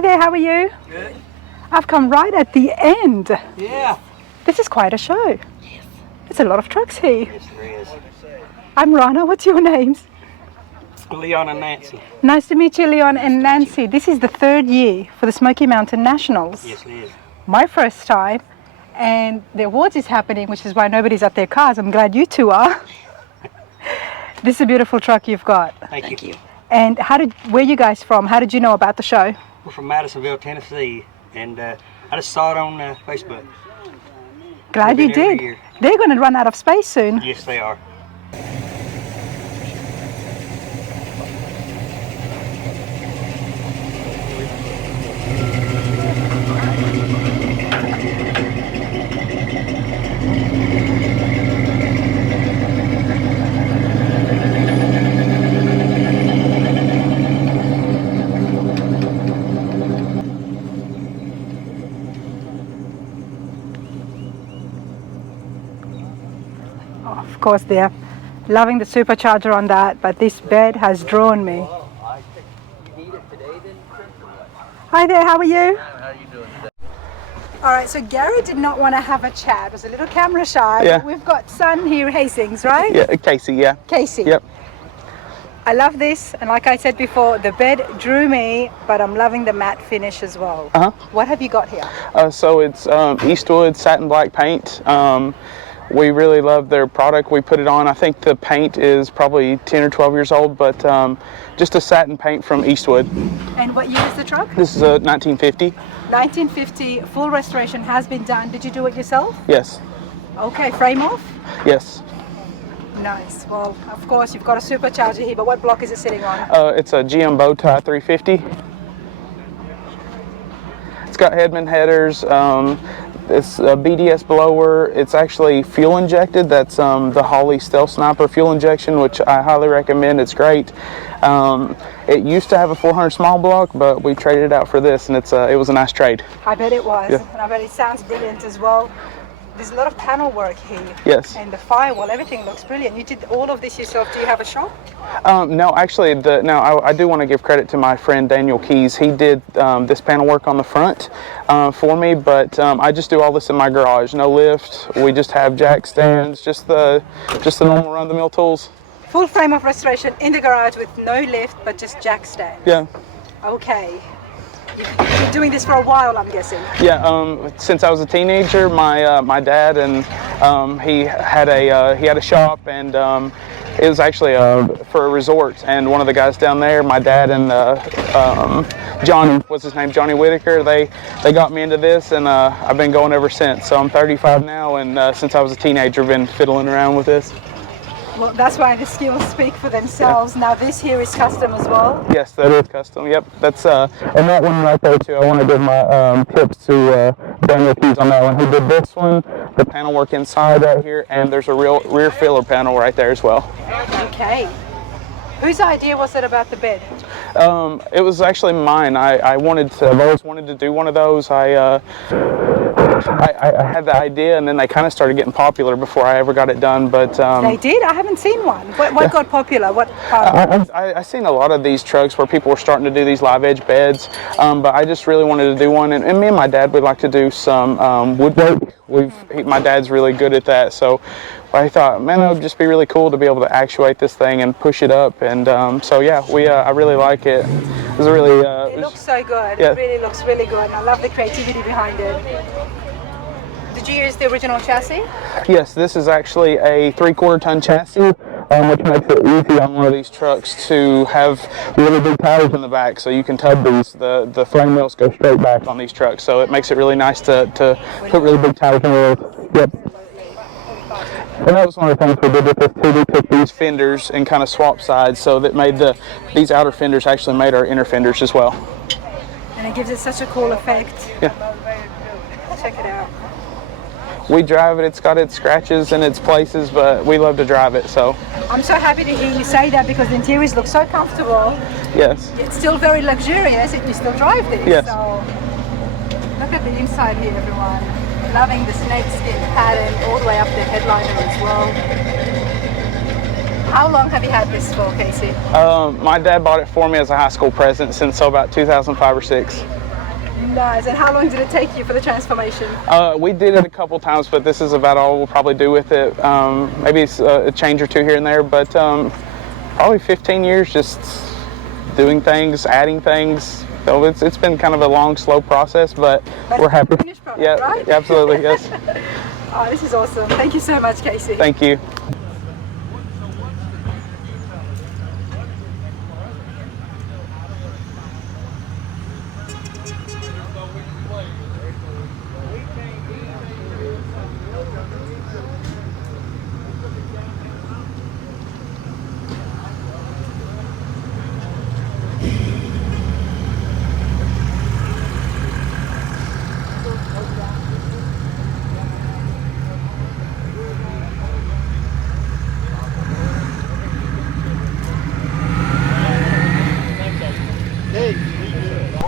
Hi there, how are you? Good. I've come right at the end. Yeah. This is quite a show. Yes. There's a lot of trucks here. Yes, there is. I'm Rana, what's your names? Leon and Nancy. Nice to meet you, Leon and Nancy. This is the third year for the Smoky Mountain Nationals. Yes, it is. My first time, and the awards is happening, which is why nobody's at their cars. I'm glad you two are. This is a beautiful truck you've got. Thank you. And where are you guys from? How did you know about the show? We're from Madisonville, Tennessee, and I just saw it on Facebook. Glad you did. Year. They're going to run out of space soon. Yes, they are. Of course, they're loving the supercharger on that, but this bed has drawn me. Hi there, how are you? How are you doing today? All right, so Gary did not want to have a chat. Was a little camera shy. Yeah. We've got son here, Hastings, right? Yeah, Casey, yeah. Casey. Yep. I love this, and like I said before, the bed drew me, but I'm loving the matte finish as well. Uh-huh. What have you got here? So it's Eastwood satin black paint. We really love their product. We put it on. I think the paint is probably 10 or 12 years old, but just a satin paint from Eastwood. And what year is the truck? This is a 1950. 1950, full restoration has been done. Did you do it yourself? Yes. Okay, frame off? Yes. Nice. Well, of course, you've got a supercharger here, but what block is it sitting on? It's a GM bow tie 350. It's got Hedman headers. It's a BDS blower. It's actually fuel injected. That's the Holley Stealth Sniper fuel injection, which I highly recommend. It's great. It used to have a 400 small block, but we traded it out for this, and it was a nice trade. I bet it was, Yeah. and I bet it sounds brilliant as well. There's a lot of panel work here. Yes. And the firewall, everything looks brilliant. You did all of this yourself. Do you have a shop? No, actually, I do want to give credit to my friend Daniel Keys. He did this panel work on the front for me, but I just do all this in my garage. No lift. We just have jack stands, just the normal run-of-the-mill tools. Full frame of restoration in the garage with no lift, but just jack stand. Yeah. Okay. You've been doing this for a while, I'm guessing. Yeah. Since I was a teenager, my dad and he had a shop, and it was actually for a resort. And one of the guys down there, my dad and Johnny, what's his name, Johnny Whitaker, they got me into this, and I've been going ever since. So I'm 35 now, and since I was a teenager, been fiddling around with this. Well, that's why the skills speak for themselves. Yeah. Now this here is custom as well? Yes, that is custom. Yep, that's and that one right there too. I want to give my tips to Daniel Keys on that one. He did this one, the panel work inside right here, and there's a rear filler panel right there as well. Okay. Whose idea was it about the bed? It was actually mine. I've always wanted to do one of those. I had the idea, and then they kind of started getting popular before I ever got it done. But they did? I haven't seen one. What got popular? What part? I've seen a lot of these trucks where people were starting to do these live edge beds, but I just really wanted to do one. And me and my dad would like to do some woodwork. My dad's really good at that, so I thought, man, it would just be really cool to be able to actuate this thing and push it up. And so yeah, I really like it. It was really. It looks so good. Yeah. It really looks really good. And I love the creativity behind it. Did you use the original chassis? Yes, this is actually a 3/4 ton chassis, which makes it easy on one of these trucks to have really big tires in the back, so you can tub these. The frame wheels go straight back on these trucks, so it makes it really nice to put really big tires in the wheels. Yep. And that was one of the things we did with this too. We took these fenders and kind of swapped sides, so that made these outer fenders actually made our inner fenders as well. And it gives it such a cool effect. Yeah. Check it out. We drive it. It's got its scratches and its places, but we love to drive it. So I'm so happy to hear you say that, because the interiors look so comfortable. Yes. It's still very luxurious, and you still drive this. Yes. So look at the inside here, everyone. Loving the snakeskin pattern all the way up the headliner as well. How long have you had this for, Casey? My dad bought it for me as a high school present since about 2005 or 6. Nice. And how long did it take you for the transformation? We did it a couple times, but this is about all we'll probably do with it. Maybe it's a change or two here and there, but probably 15 years just doing things, adding things. So it's been kind of a long, slow process, but we're happy. Finished product, Yeah, right? absolutely, yes. Oh, this is awesome. Thank you so much, Casey. Thank you.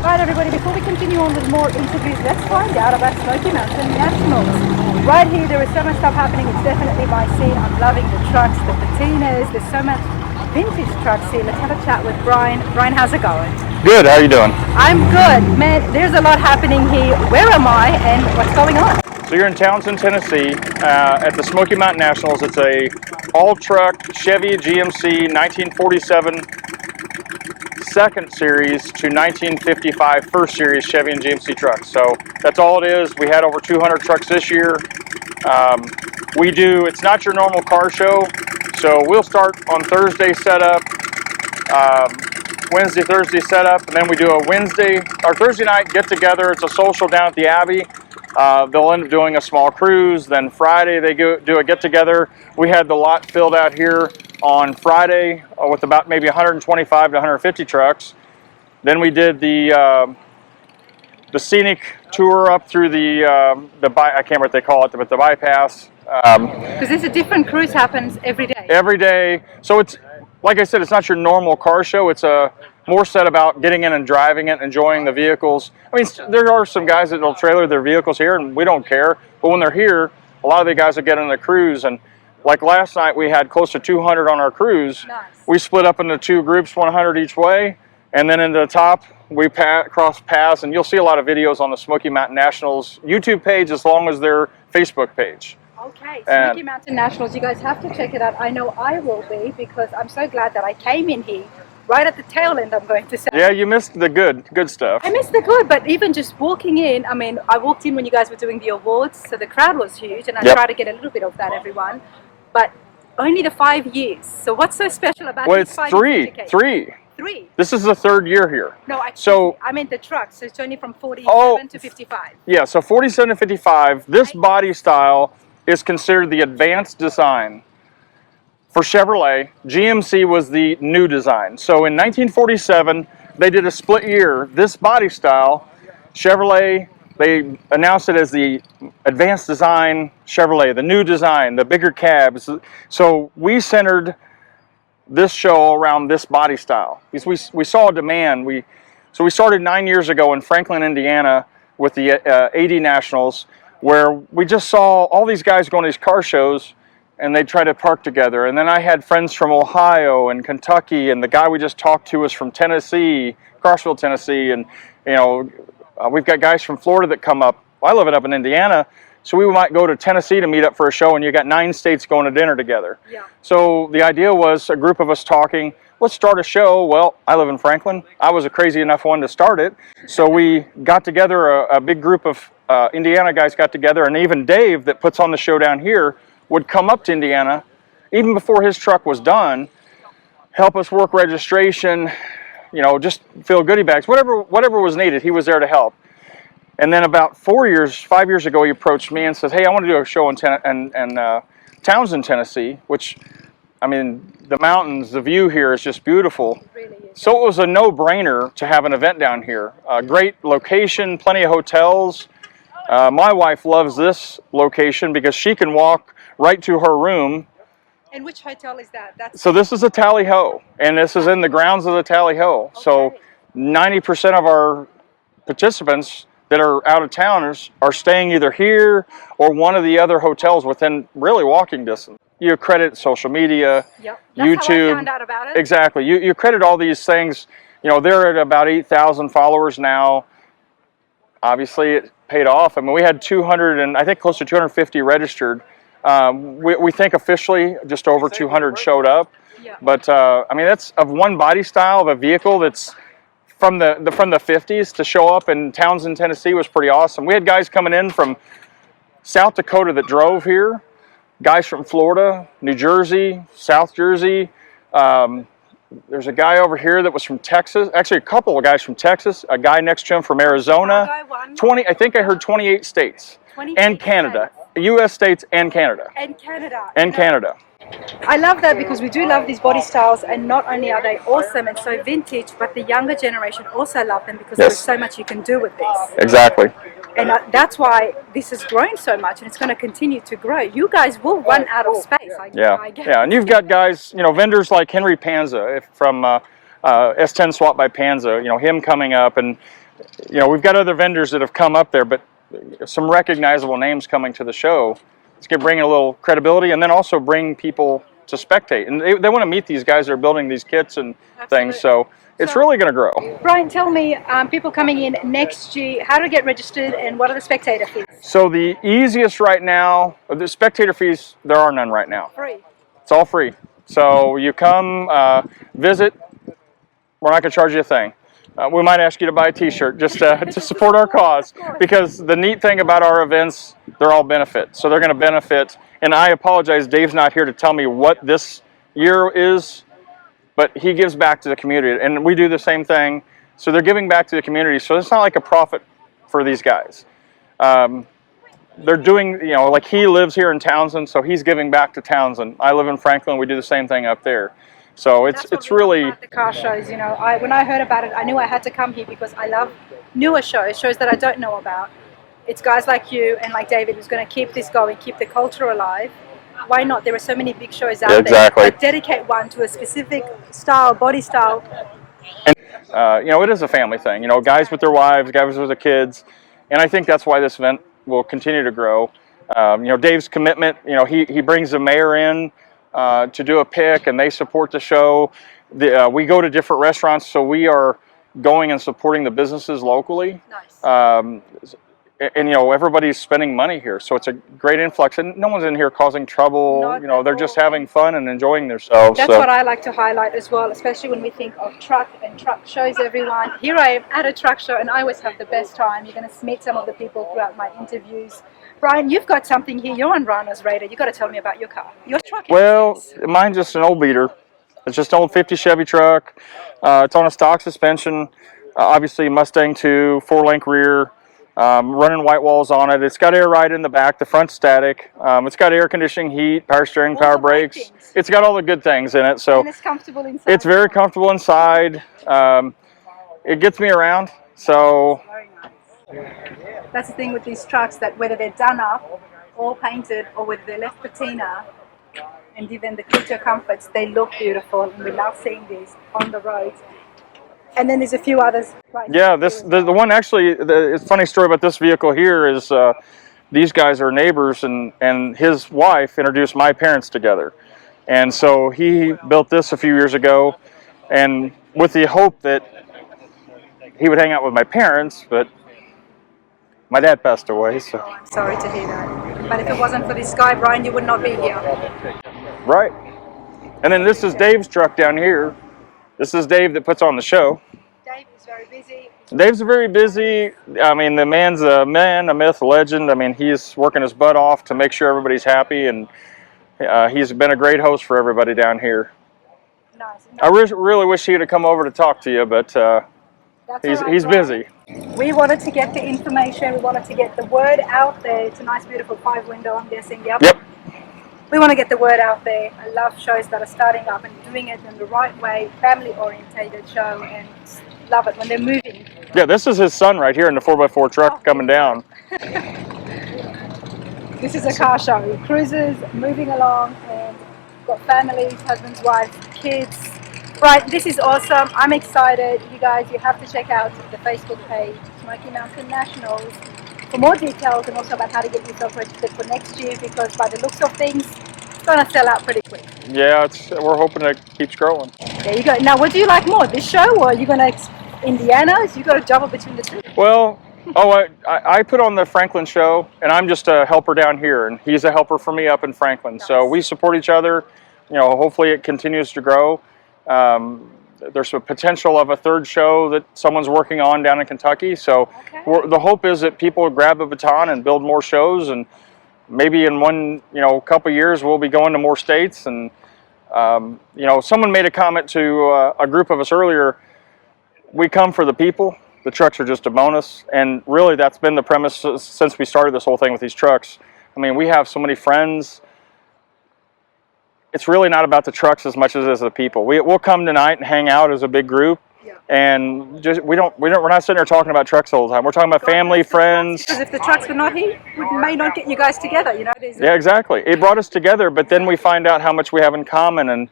Right, everybody, before we continue on with more interviews, let's find out about Smoky Mountain Nationals. Right here, there is so much stuff happening. It's definitely my scene. I'm loving the trucks, the patinas. There's so much vintage trucks here. Let's have a chat with Brian. Brian, how's it going? Good, how are you doing? I'm good. Man, there's a lot happening here. Where am I and what's going on? So you're in Townsend, Tennessee, at the Smoky Mountain Nationals. It's a all-truck Chevy GMC 1947 second series to 1955 first series Chevy and GMC trucks. So that's all it is. We had over 200 trucks this year. It's not your normal car show. So we'll start on Thursday setup, Wednesday, Thursday setup, and then we do a Thursday night get together. It's a social down at the Abbey. They'll end up doing a small cruise. Then Friday they do a get together. We had the lot filled out here on Friday with about maybe 125 to 150 trucks. Then we did the scenic tour up through I can't remember what they call it, but the bypass. Because there's a different cruise happens every day. Every day. So it's, like I said, it's not your normal car show. It's more set about getting in and driving it, enjoying the vehicles. I mean, there are some guys that will trailer their vehicles here, and we don't care. But when they're here, a lot of the guys will get on the cruise. And like last night, we had close to 200 on our cruise. Nice. We split up into two groups, 100 each way. And then in the top, we cross paths. And you'll see a lot of videos on the Smoky Mountain Nationals YouTube page as long as their Facebook page. Okay, Smoky Mountain Nationals, you guys have to check it out. I know I will be, because I'm so glad that I came in here right at the tail end, I'm going to say. Yeah, you missed the good stuff. I missed the good, but even just walking in, I mean, I walked in when you guys were doing the awards, so the crowd was huge, and I tried to get a little bit of that, everyone. But only the 5 years. So what's so special about Well, these it's 5 years? three. This is the third year here. No, I meant the trucks. So it's only from 47 to 55. Yeah, so 47 to 55. This body style is considered the advanced design for Chevrolet. GMC was the new design. So in 1947, they did a split year. This body style, Chevrolet, they announced it as the advanced design Chevrolet, the new design, the bigger cabs. So we centered this show around this body style because we saw a demand. So we started 9 years ago in Franklin, Indiana with the 80 Nationals, where we just saw all these guys going to these car shows and they try to park together. And then I had friends from Ohio and Kentucky, and the guy we just talked to was from Tennessee, Crossville, Tennessee, and we've got guys from Florida that come up. I live up in Indiana, so we might go to Tennessee to meet up for a show, and you got 9 states going to dinner together. Yeah. So the idea was a group of us talking, let's start a show. Well, I live in Franklin. I was a crazy enough one to start it. So we got together, a big group of Indiana guys got together, and even Dave that puts on the show down here would come up to Indiana, even before his truck was done, help us work registration, just fill goodie bags, whatever was needed, he was there to help. And then about 5 years ago, he approached me and said, hey, I want to do a show in Townsend, Tennessee, which, I mean, the mountains, the view here is just beautiful. It really is. So it was a no-brainer to have an event down here. Great location, plenty of hotels. My wife loves this location because she can walk right to her room. And which hotel is that? So this is a Tally Ho, and this is in the grounds of the Tally Ho. Okay. So 90% of our participants that are out of towners are staying either here or one of the other hotels within really walking distance. You credit social media, YouTube. That's how I found out about it. Exactly. You credit all these things. They're at about 8,000 followers now. obviously it paid off. I mean, we had 200 and I think close to 250 registered. We think officially just over 200 showed up. Yeah. But I mean, that's of one body style of a vehicle that's from the 50s to show up in Townsend, Tennessee was pretty awesome. We had guys coming in from South Dakota that drove here, guys from Florida, New Jersey, South Jersey. There's a guy over here that was from Texas. Actually, a couple of guys from Texas. A guy next to him from Arizona. 20. I think I heard 28 states. 28 and Canada. U.S. states and Canada. And Canada. And Canada. I love that because we do love these body styles, and not only are they awesome and so vintage, but the younger generation also love them because there's so much you can do with this. Exactly. And that's why this has grown so much, and it's going to continue to grow. You guys will run out of space. I guess. Yeah, and you've got guys, you know, vendors like Henry Panza from S10 Swap by Panza, you know, him coming up, and, you know, we've got other vendors that have come up there, but some recognizable names coming to the show. It's going to bring a little credibility and then also bring people to spectate. And they want to meet these guys that are building these kits and things, so it's really going to grow. Brian, tell me, people coming in next year, how to get registered and what are the spectator fees? So the easiest right now, the spectator fees, there are none right now. Free. It's all free. So you come, visit, we're not going to charge you a thing. We might ask you to buy a t-shirt just to support our cause, because the neat thing about our events, they're all benefit. So they're going to benefit, and I apologize, Dave's not here to tell me what this year is, but he gives back to the community, and we do the same thing. So they're giving back to the community, so it's not like a profit for these guys. They're doing, you know, like he lives here in Townsend, so he's giving back to Townsend. I live in Franklin, we do the same thing up there. So it's really the car shows. You know, when I heard about it, I knew I had to come here because I love newer shows that I don't know about. It's guys like you and like David who's going to keep this going, keep the culture alive. Why not? There are so many big shows out there. But dedicate one to a specific style, body style. And you know, it is a family thing. You know, guys with their wives, guys with their kids, and I think that's why this event will continue to grow. You know, Dave's commitment. You know, he brings the mayor in to do a pick, and they support the show. We go to different restaurants, so we are going and supporting the businesses locally. Nice. And you know, everybody's spending money here, so it's a great influx, and no one's in here causing trouble. You know, they're just having fun and enjoying themselves. That's what I like to highlight as well, especially when we think of truck and truck shows. Everyone here, I am at a truck show, and I always have the best time. You're going to meet some of the people throughout my interviews. Brian, you've got something here. You're on Rana's Radar. You've got to tell me about your car. Your truck. Well, mine's just an old beater. It's just an old 50 Chevy truck. It's on a stock suspension. Obviously, Mustang 2, 4-link rear. Running white walls on it. It's got air ride in the back. The front's static. It's got air conditioning, heat, power steering, power brakes. It's got all the good things in it. So and it's comfortable inside. It's very comfortable inside. It gets me around. So very nice. That's the thing with these trucks, that whether they're done up or painted or whether they're left patina and given the creature comforts, they look beautiful, and we love seeing these on the road. And then there's a few others. Right, yeah, the one actually, it's a funny story about this vehicle here is these guys are neighbors, and his wife introduced my parents together. And so he built this a few years ago, and with the hope that he would hang out with my parents, but my dad passed away. So I'm sorry to hear that. But if it wasn't for this guy, Brian, you would not be here. Right. And then this is Dave's truck down here. This is Dave that puts on the show. Dave is very busy. Dave's very busy. I mean, the man's a man, a myth, a legend. I mean, he's working his butt off to make sure everybody's happy, and he's been a great host for everybody down here. Nice. I really wish he would have come over to talk to you, but he's busy. We wanted to get the information. We wanted to get the word out there. It's a nice, beautiful 5-window, I'm guessing. Yep. We want to get the word out there. I love shows that are starting up and doing it in the right way, family-orientated show, and love it when they're moving. Yeah, this is his son right here in the 4x4 truck coming down. This is a car show. Cruisers moving along, and got families, husbands, wives, kids. Right, this is awesome. I'm excited. You guys, you have to check out the Facebook page, Smoky Mountain Nationals, for more details and also about how to get yourself registered for next year, because by the looks of things, it's going to sell out pretty quick. Yeah, we're hoping it keeps growing. There you go. Now, what do you like more, this show or are you going to Indiana's? You got to juggle between the two. Well, Oh, I put on the Franklin show, and I'm just a helper down here, and he's a helper for me up in Franklin. Nice. So we support each other. You know, hopefully it continues to grow. There's a potential of a third show that someone's working on down in Kentucky. So the hope is that people grab the baton and build more shows, and maybe in couple years we'll be going to more states. And someone made a comment to a group of us earlier. We come for the people. The trucks are just a bonus, and really that's been the premise since we started this whole thing with these trucks. I mean, we have so many friends. It's really not about the trucks as much as it is the people. We'll come tonight and hang out as a big group, and just we're not sitting there talking about trucks all the time. We're talking about family, friends. Because if the trucks were not here, we may not get you guys together. You know. Yeah, exactly. It brought us together, but then we find out how much we have in common, and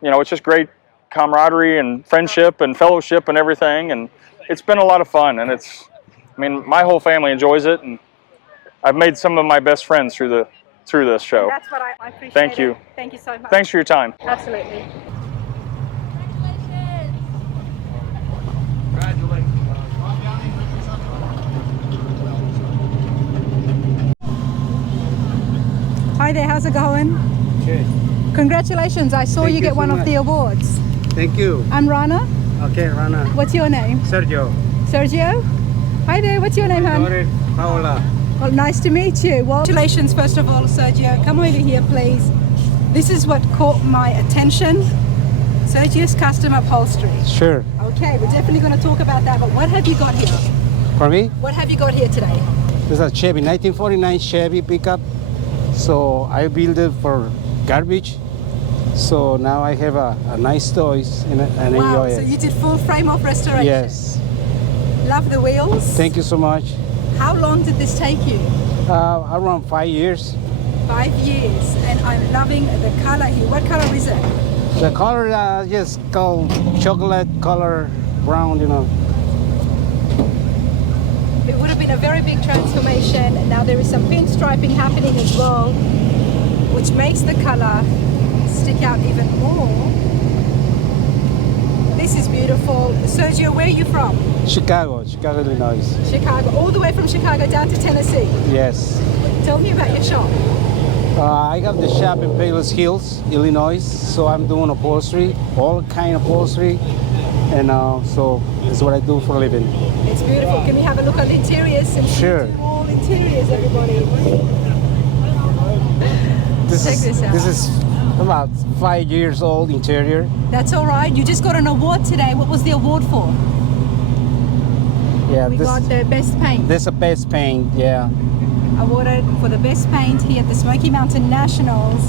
it's just great camaraderie and friendship and fellowship and everything, and it's been a lot of fun. And my whole family enjoys it, and I've made some of my best friends through this show. That's what I appreciate. Thank you. Thank you so much. Thanks for your time. Absolutely. Hi there, how's it going? Okay. Congratulations, I saw Thank you you get so one of much. the awards. Thank you. I'm Rana. Okay, Rana. What's your name? Sergio. Sergio? Hi there, what's your name, hon? Sorry, Paola. Well, nice to meet you. Well, congratulations, first of all, Sergio. Come over here, please. This is what caught my attention. Sergio's Custom Upholstery. Sure. Okay, we're definitely going to talk about that, but what have you got here? For me, What have you got here today? this is a Chevy, 1949 Chevy pickup. So I built it for garbage. So now I have a nice toys and Wow, enjoy so it. you did full frame off restoration. Yes. Love the wheels. Thank you so much. How long did this take you? Around 5 years. 5 years, and I'm loving the color here. What color is it? The color just called chocolate color brown, It would have been a very big transformation. Now there is some pinstriping happening as well, which makes the color stick out even more. This is beautiful. Sergio, where are you from? Chicago, Illinois. Chicago, all the way from Chicago down to Tennessee. Yes. Tell me about your shop. I got the shop in Palos Hills, Illinois. So I'm doing upholstery, all kind of upholstery, and so that's what I do for a living. It's beautiful. Can we have a look at the interiors? And Sure. all interiors, everybody. Check this out. This is about 5 years old interior. That's all right. You just got an award today. What was the award for? Yeah, We got the best paint. this is a best paint. Yeah. Awarded for the best paint here at the Smoky Mountain Nationals.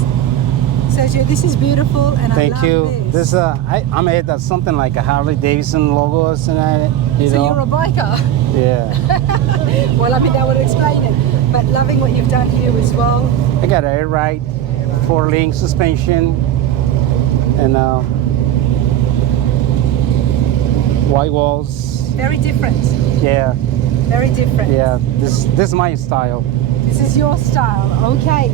Sergio, this is beautiful, and Thank I love you. this. I made something like a Harley Davidson logos and So you're a biker. Yeah. Well, that would explain it. But loving what you've done here as well. I got air ride, 4-link suspension, and white walls. Very different. Yeah. Very different. Yeah. This is my style. This is your style. Okay.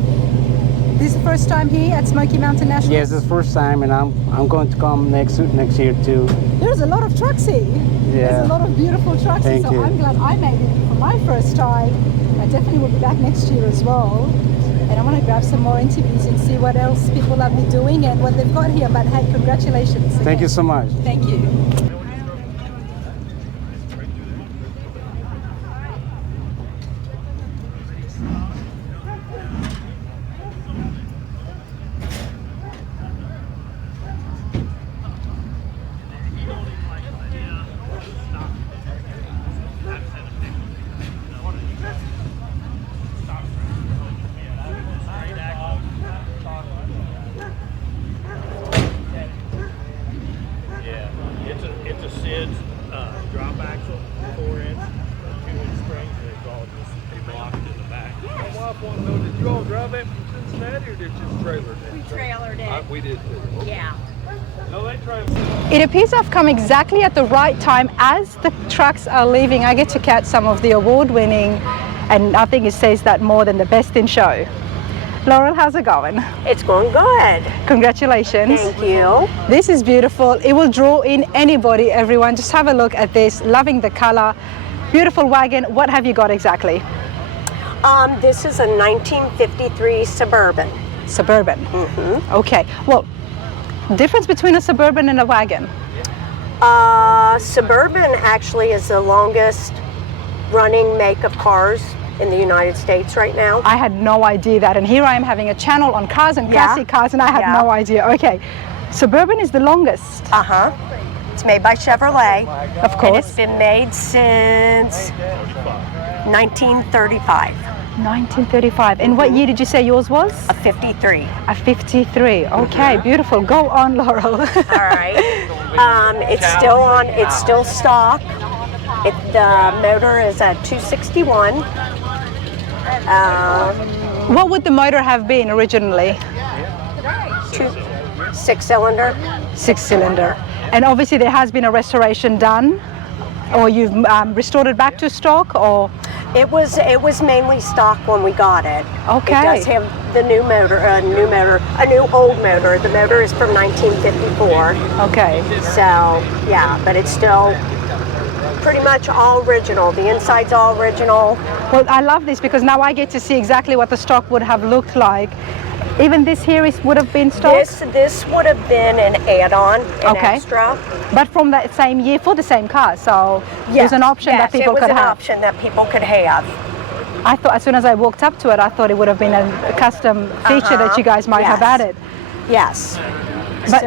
This is the first time here at Smoky Mountain Nationals? Yes, this is the first time, and I'm going to come next year too. There's a lot of trucks here. Yeah. There's a lot of beautiful trucks here, Thank so you. I'm glad I made it for my first time. I definitely will be back next year as well. And I want to grab some more interviews and see what else people are doing and what they've got here. But hey, congratulations. Thank you so much. Thank you. It's a SIDS drop axle, 4-inch, 2-inch springs, and it's all just blocked in the back. My wife wanted to know, did you all drive that from Cincinnati or did you trailer that? We trailered it. We did too. Yeah. No, they trailed. It appears I've come exactly at the right time as the trucks are leaving. I get to catch some of the award-winning, and I think it says that more than the best in show. Laurel, how's it going? It's going good. Congratulations. Thank you. This is beautiful. It will draw in anybody, everyone. Just have a look at this. Loving the color. Beautiful wagon. What have you got exactly? This is a 1953 Suburban. Suburban. Mm-hmm. Okay. Well, difference between a Suburban and a wagon? Suburban actually is the longest running make of cars in the United States right now. I had no idea that, and here I am having a channel on cars and classic cars, and I had no idea. Okay, Suburban is the longest. Uh-huh. It's made by Chevrolet. Of course. And it's been made since 1935. 1935. And what year did you say yours was? A 53. A 53. Okay, beautiful. Go on, Laurel. All right. It's still stock. The motor is a 261. What would the motor have been originally? 6-cylinder. 6-cylinder. And obviously there has been a restoration done, or you've restored it back to stock, or? It was mainly stock when we got it. Okay. It does have the new motor, a new old motor. The motor is from 1954. Okay. So yeah, but it's still pretty much all original. The inside's all original. Well, I love this because now I get to see exactly what the stock would have looked like. Even this here would have been stock? This would have been an add-on, an extra. But from that same year for the same car, so there's an option that people could have. Yes, it was an option that people could have. I thought as soon as I walked up to it, I thought it would have been a custom feature that you guys might have added. Yes. But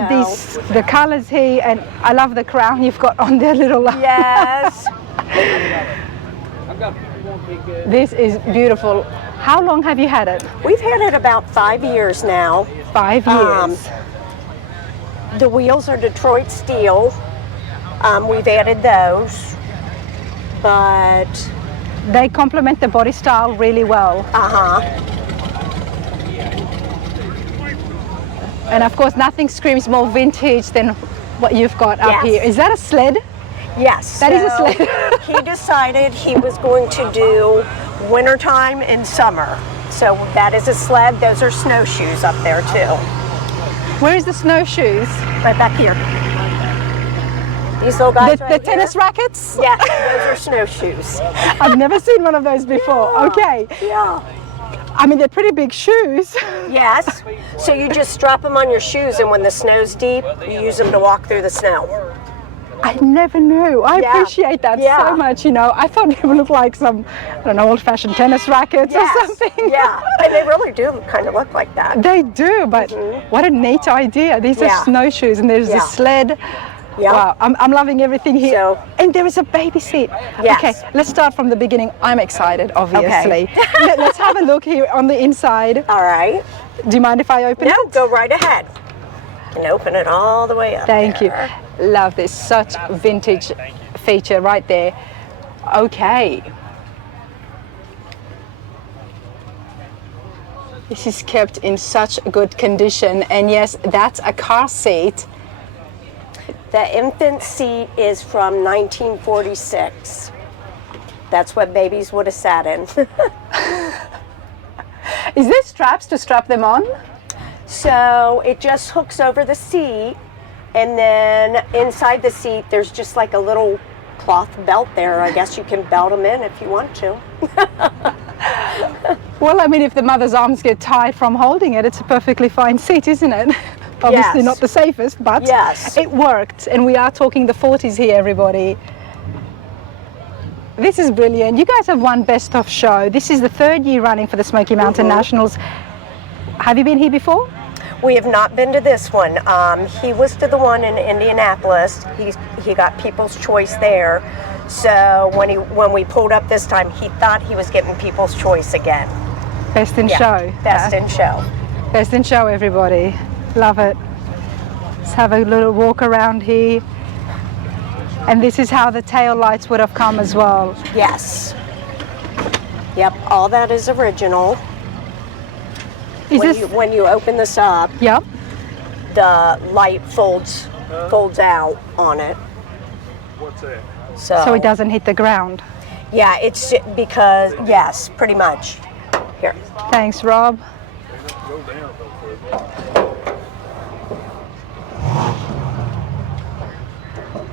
the colors here, and I love the crown you've got on their little. Yes. This is beautiful. How long have you had it? We've had it about 5 years now. 5 years. The wheels are Detroit steel. We've added those, but they complement the body style really well. And of course, nothing screams more vintage than what you've got up here. Is that a sled? Yes. That is a sled. He decided he was going to do wintertime and summer. So that is a sled. Those are snowshoes up there too. Where is the snowshoes? Right back here. These little guys the tennis rackets? Yeah, those are snowshoes. I've never seen one of those before. Yeah. Okay. Yeah. I mean, they're pretty big shoes. Yes. So you just strap them on your shoes, and when the snow's deep, you use them to walk through the snow. I never knew. I appreciate that so much, you know. I thought it would look like some, I don't know, old-fashioned tennis rackets or something. Yeah, and they really do kind of look like that. They do, but what a neat idea. These are snowshoes, and there's a sled. Yeah. Wow, I'm loving everything here. So, and there is a baby seat. Yes. Okay, let's start from the beginning. I'm excited, obviously. Okay. Let's have a look here on the inside. All right. Do you mind if I open it? No, go right ahead. You can open it all the way up. Thank you. Love this. Such vintage feature right there. Okay. This is kept in such good condition. And yes, that's a car seat. The infant seat is from 1946. That's what babies would have sat in. Is there straps to strap them on? So it just hooks over the seat, and then inside the seat there's just like a little cloth belt there. I guess you can belt them in if you want to. Well, I mean, if the mother's arms get tired from holding it, it's a perfectly fine seat, isn't it? Obviously not the safest, but it worked. And we are talking the 40s here, everybody. This is brilliant. You guys have won Best of Show. This is the 3rd year running for the Smoky Mountain Nationals. Have you been here before? We have not been to this one. He was to the one in Indianapolis. He got People's Choice there. So when we pulled up this time, he thought he was getting People's Choice again. Best in Show. Best in Show. Best in Show, everybody. Love it. Let's have a little walk around here. And this is how the tail lights would have come as well. Yes. Yep, all that is original. When you open this up, the light folds out on it. What's that? So it doesn't hit the ground. Yeah, it's because, yes, pretty much. Here. Thanks, Rob. Go down.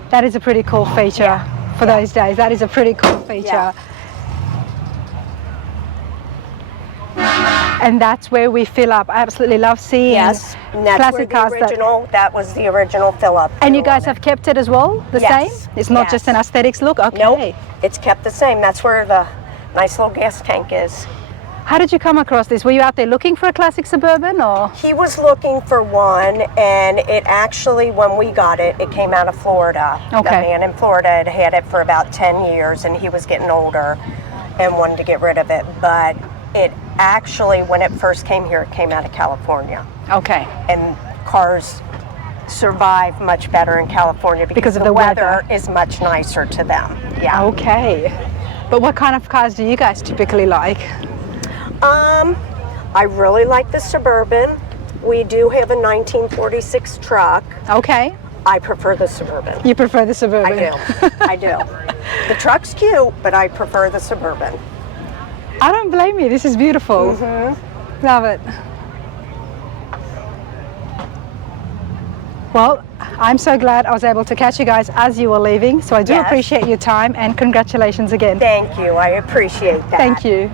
That is a pretty cool feature for those days. That is a pretty cool feature. Yeah. And that's where we fill up. I absolutely love seeing Yes, and that's where classic the cars original, that was the original fill-up. And you guys have kept it as well, the Yes, same? It's not just an yes. aesthetics look? Okay. Nope, it's kept the same. That's where the nice little gas tank is. How did you come across this? Were you out there looking for a classic Suburban, or? He was looking for one, and it actually, when we got it, it came out of Florida. Okay. The man in Florida had had it for about 10 years, and he was getting older and wanted to get rid of it. But it actually, when it first came here, it came out of California. Okay. And cars survive much better in California because of the the weather weather. is much nicer to them. Yeah. Okay. But what kind of cars do you guys typically like? I really like the Suburban. We do have a 1946 truck. Okay. I prefer the Suburban. You prefer the Suburban? I do. I do. The truck's cute, but I prefer the Suburban. I don't blame you. This is beautiful. Love it. Well, I'm so glad I was able to catch you guys as you were leaving. So I do Yes. appreciate your time, and congratulations again. Thank you. I appreciate that. Thank you.